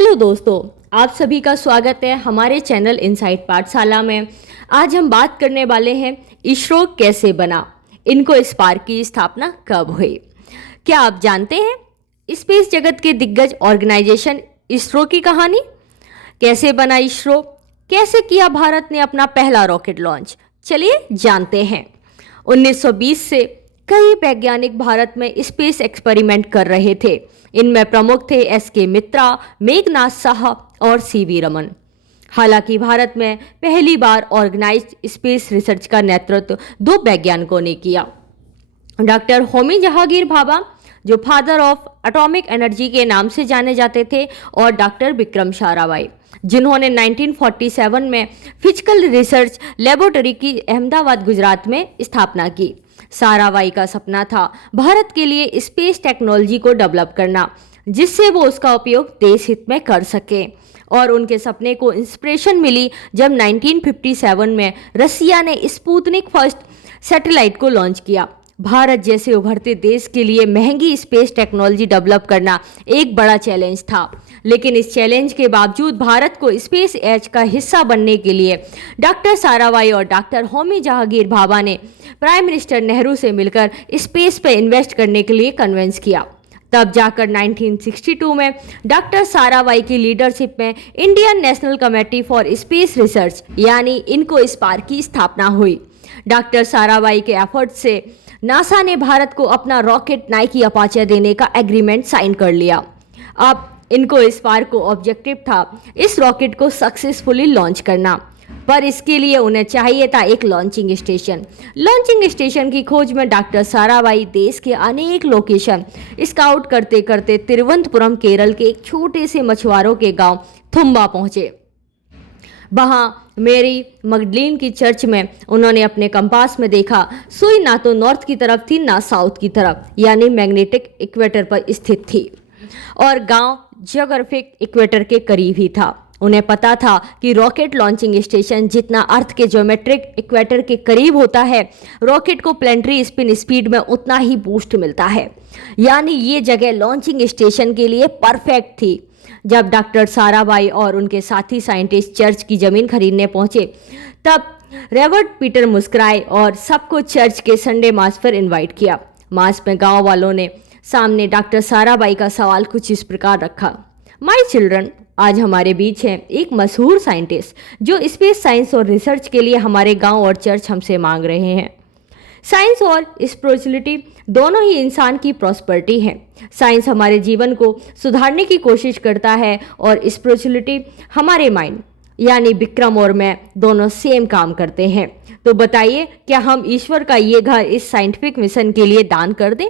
Hello दोस्तों, आप सभी का स्वागत है हमारे चैनल इनसाइट पाठशाला में। आज हम बात करने वाले हैं इसरो कैसे बना, इनको स्पार्क की स्थापना कब हुई। क्या आप जानते हैं स्पेस जगत के दिग्गज ऑर्गेनाइजेशन इसरो की कहानी? कैसे बना इसरो, कैसे किया भारत ने अपना पहला रॉकेट लॉन्च? चलिए जानते हैं। 1920 से कई वैज्ञानिक भारत में स्पेस एक्सपेरिमेंट कर रहे थे। इनमें प्रमुख थे एस.के. मित्रा, मेघनाथ साहा और सी.वी. रमन। हालांकि भारत में पहली बार ऑर्गेनाइज्ड स्पेस रिसर्च का नेतृत्व दो वैज्ञानिकों ने किया। डॉक्टर होमी जहांगीर भाभा, जो फादर ऑफ एटॉमिक एनर्जी के नाम से जाने जाते थे, और डॉक्टर विक्रम साराभाई, जिन्होंने 1947 में फिजिकल रिसर्च लेबोरेटरी की अहमदाबाद गुजरात में स्थापना की। साराभाई का सपना था भारत के लिए स्पेस टेक्नोलॉजी को डेवलप करना, जिससे वो उसका उपयोग देश हित में कर सके। और उनके सपने को इंस्पिरेशन मिली जब 1957 में रसिया ने स्पुतनिक फर्स्ट सैटेलाइट को लॉन्च किया। भारत जैसे उभरते देश के लिए महंगी स्पेस टेक्नोलॉजी डेवलप करना एक बड़ा चैलेंज था, लेकिन इस चैलेंज के बावजूद भारत को स्पेस एज का हिस्सा बनने के लिए डॉक्टर साराभाई और डॉक्टर होमी जहांगीर भाभा ने प्राइम मिनिस्टर नेहरू से मिलकर स्पेस पे इन्वेस्ट करने के लिए कन्विंस किया। तब जाकर 1962 में डॉक्टर साराभाई की लीडरशिप में Indian national committee for space research यानी इनको स्पार्क की स्थापना हुई। डॉक्टर साराभाई के एफर्ट से नासा ने भारत को अपना रॉकेट नाइकी अपाचे देने का एग्रीमेंट साइन कर लिया। अब इनको स्पार्क को ऑब्जेक्टिव था इस रॉकेट को सक्सेसफुली लॉन्च करना, पर इसके लिए उन्हें चाहिए था एक लॉन्चिंग स्टेशन। लॉन्चिंग स्टेशन की खोज में डॉक्टर साराभाई देश के अनेक लोकेशन स्काउट करते करते तिरुवनंतपुरम केरल के एक छोटे से मछुआरों के गांव थुम्बा पहुंचे। वहाँ मेरी मगडलीन की चर्च में उन्होंने अपने कंपास में देखा सुई ना तो नॉर्थ की तरफ थी ना साउथ की तरफ, यानी मैग्नेटिक इक्वेटर पर स्थित थी, और गांव जियोग्राफिक इक्वेटर के करीब ही था। उन्हें पता था कि रॉकेट लॉन्चिंग स्टेशन जितना अर्थ के ज्योमेट्रिक इक्वेटर के करीब होता है, रॉकेट को प्लेनेटरी स्पिन स्पीड में उतना ही बूस्ट मिलता है, यानी ये जगह लॉन्चिंग स्टेशन के लिए परफेक्ट थी। जब डॉक्टर साराभाई और उनके साथी साइंटिस्ट चर्च की जमीन खरीदने पहुंचे, तब रेवर्ड पीटर मुस्कुराए और सबको चर्च के संडे मास पर इनवाइट किया। मास में गांव वालों ने सामने डॉक्टर साराभाई का सवाल कुछ इस प्रकार रखा: माय चिल्ड्रन, आज हमारे बीच हैं एक मशहूर साइंटिस्ट जो स्पेस साइंस और रिसर्च के लिए हमारे गांव और चर्च हमसे मांग रहे हैं। साइंस और स्पिरिचुअलिटी दोनों ही इंसान की प्रॉस्पेरिटी है। साइंस हमारे जीवन को सुधारने की कोशिश करता है और स्पिरिचुअलिटी हमारे माइंड, यानी विक्रम और मैं दोनों सेम काम करते हैं। तो बताइए, क्या हम ईश्वर का ये घर इस साइंटिफिक मिशन के लिए दान कर दें?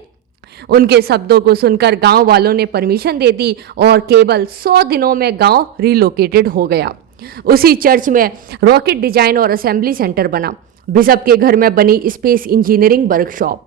उनके शब्दों को सुनकर गांव वालों ने परमिशन दे दी और केवल 100 दिनों में गांव रिलोकेटेड हो गया। उसी चर्च में रॉकेट डिजाइन और असेंबली सेंटर बना, बिशप के घर में बनी स्पेस इंजीनियरिंग वर्कशॉप,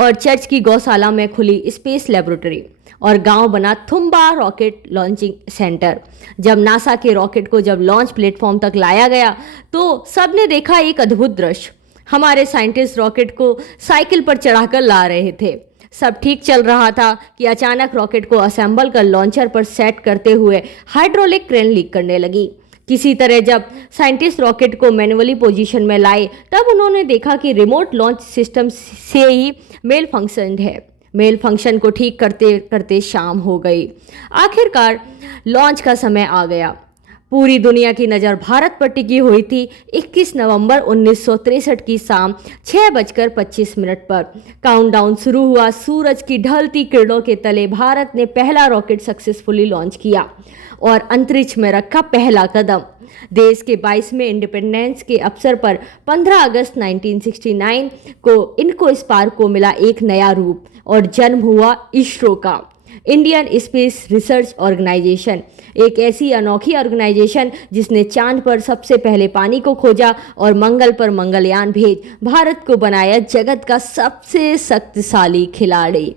और चर्च की गौशाला में खुली स्पेस लेबोरेटरी, और गांव बना थुम्बा रॉकेट लॉन्चिंग सेंटर। जब नासा के रॉकेट को जब लॉन्च प्लेटफॉर्म तक लाया गया तो सबने देखा एक अद्भुत दृश्य। हमारे साइंटिस्ट रॉकेट को साइकिल पर चढ़ाकर ला रहे थे। सब ठीक चल रहा था कि अचानक रॉकेट को असेंबल कर लॉन्चर पर सेट करते हुए हाइड्रोलिक क्रेन लीक करने लगी। किसी तरह जब साइंटिस्ट रॉकेट को मैन्युअली पोजीशन में लाए, तब उन्होंने देखा कि रिमोट लॉन्च सिस्टम से ही मेल फंक्शन है। मेल फंक्शन को ठीक करते करते शाम हो गई। आखिरकार लॉन्च का समय आ गया। पूरी दुनिया की नज़र भारत पर टिकी हुई थी। 21 नवंबर 1963 की शाम 6:25 पर काउंटडाउन शुरू हुआ। सूरज की ढलती किरणों के तले भारत ने पहला रॉकेट सक्सेसफुली लॉन्च किया और अंतरिक्ष में रखा पहला कदम। देश के 22वें इंडिपेंडेंस के अवसर पर 15 अगस्त 1969 को इनको स्पार्क को मिला एक नया रूप और जन्म हुआ इसरो का, इंडियन स्पेस रिसर्च ऑर्गेनाइजेशन। एक ऐसी अनोखी ऑर्गेनाइजेशन जिसने चांद पर सबसे पहले पानी को खोजा और मंगल पर मंगलयान भेज भारत को बनाया जगत का सबसे शक्तिशाली खिलाड़ी।